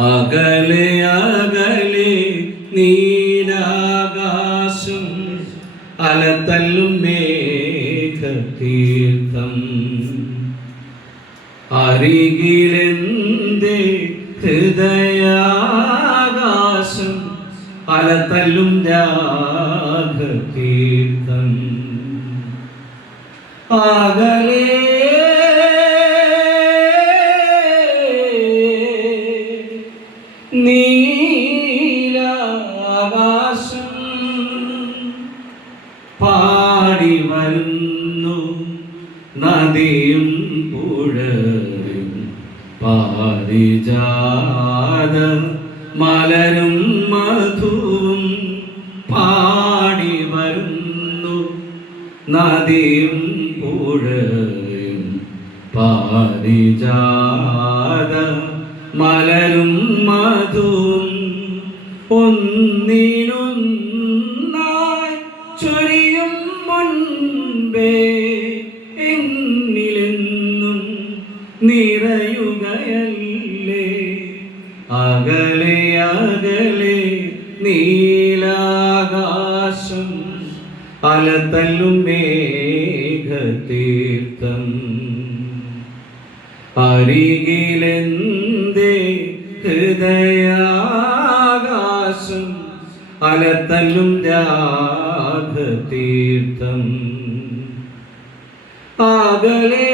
അകലെ അകലെ നീലാകാശം അലതല്ലും മേഘതീർത്ഥം അരികിലെന്തേ ഹൃദയാകാശം അലതല്ലും രാഗതീർത്ഥം അകലെ നീലാകാശം പാടി വരുന്നു നദിയും പുഴയും പാരിജാത മലരും മധുവും പാടി വരുന്നു നദിയും പുഴയും പാരിജാത മലരും മധുവും ഒന്നിനൊന്നായി ചൊരിയും മുൻപേ എന്നിലെന്നും നിറയുകയല്ലേ അകലെ അകലെ നീലാകാശം അലതല്ലും മേഘതീർത്ഥം അരികിലെന്തേ ഹൃദയാകാശം അലതല്ലും രാഗതീർത്ഥം അകലെ